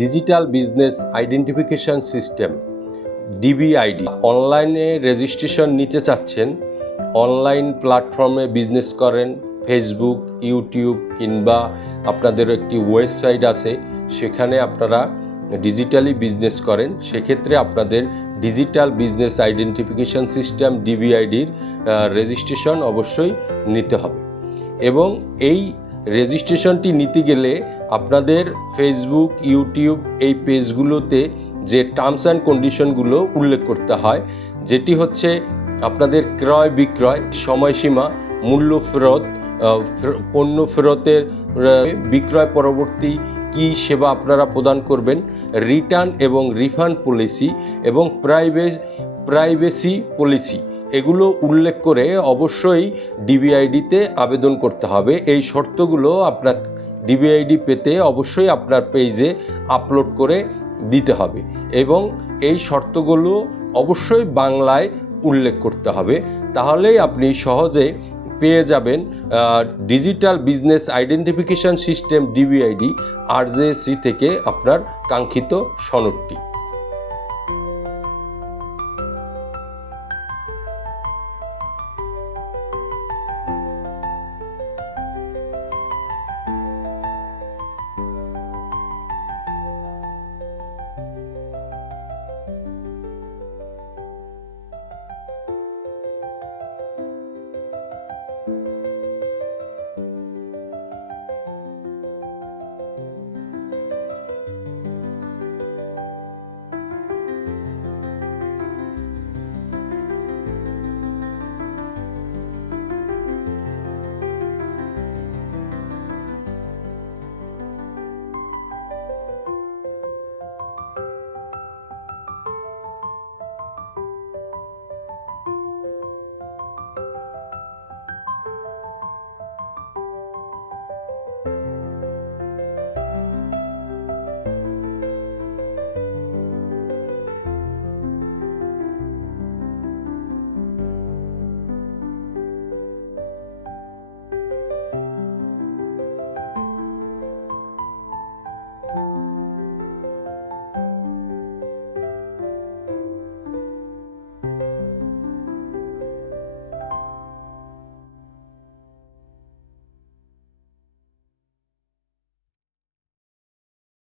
Digital business identification system, DBID. অনলাইনে registration নিতে চাচ্ছেন, অনলাইন প্ল্যাটফর্মে বিজনেস করেন, ফেসবুক, ইউটিউব কিংবা আপনাদের একটি ওয়েবসাইট আছে, সেখানে আপনারা ডিজিটালি বিজনেস করেন, সেক্ষেত্রে আপনাদের ডিজিটাল বিজনেস আইডেন্টিফিকেশন সিস্টেম, ডিবিআইডির রেজিস্ট্রেশন অবশ্যই নিতে হবে। এবং এই রেজিস্ট্রেশনটি নিতে গেলে আপনাদের ফেসবুক ইউটিউব এই পেজগুলোতে যে টার্মস অ্যান্ড কন্ডিশনগুলো উল্লেখ করতে হয়, যেটি হচ্ছে আপনাদের ক্রয় বিক্রয় সময়সীমা, মূল্য ফেরত পণ্য ফেরতের বিক্রয় পরবর্তী কি সেবা আপনারা প্রদান করবেন রিটার্ন এবং রিফান্ড পলিসি এবং প্রাইভে প্রাইভেসি পলিসি এগুলো উল্লেখ করে অবশ্যই ডিবিআইডিতে আবেদন করতে হবে। এই শর্তগুলো আপনার ডিবিআইডি পেতে অবশ্যই আপনার পেজে আপলোড করে দিতে হবে এবং এই শর্তগুলো অবশ্যই বাংলায় উল্লেখ করতে হবে। তাহলেই আপনি সহজে পেয়ে যাবেন digital business identification system DBID RJSC থেকে আপনার কাঙ্ক্ষিত সনদটি।